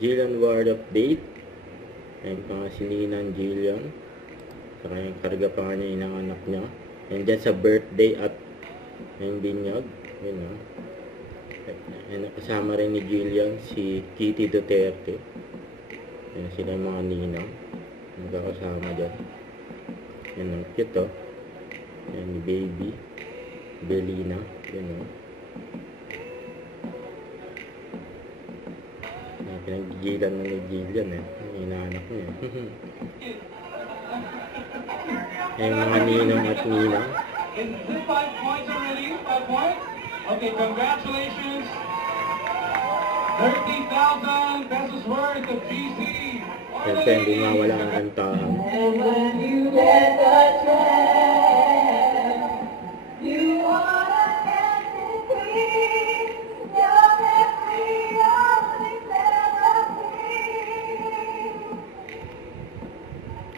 Jillian Ward update. Ayan pa nga si Ninang Jillian. Saka yung karga pa nga niya yung anak niya. And dyan sa birthday at yung binyag. Yun o. And kasama rin ni Jillian si Kitty Duterte. Ayan sila yung mga ninang. Magkakasama dyan. Yan ang cute o. Ayan ni baby. Belina. Yun o. Pinaggigilan na ni Jillian eh. Yung inaanak niya. Yung mga ninang at ninang. Is this 5 points already? 5 points? Okay, congratulations. 30,000 pesos worth of GC. Siyempre, hindi mawala ang kantahan. And when you get the chance, you wanna dancing queen, you're every only therapy.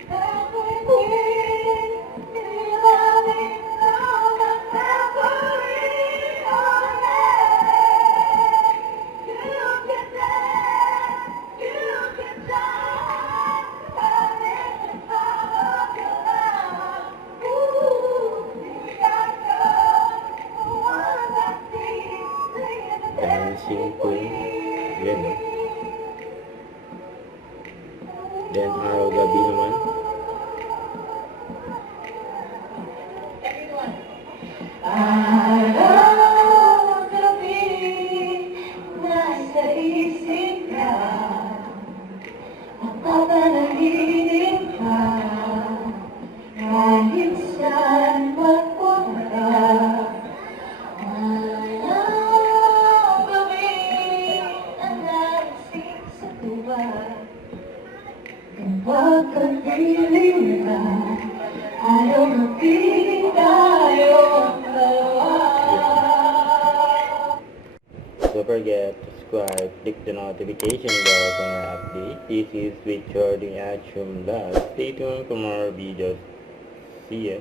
Dancing queen, you love me from the memory of it. You can dance, you can dance, and it's the power of your love. Ooh, we got love, one that sees, singing the Dancing Queen. Yan o. Then, araw-gabi naman. Araw-gabi, nasa isip ka, napapanaginip ka, kahit saan magpunta. Araw-gabi, ang naisip sa tuwa, kapag kapiling ka, ayaw magpiling tayong dalawa. Don't forget to subscribe, click the notification bell for my update. This is Sweet Jordan Action Vlog. Stay tuned for more videos. See ya.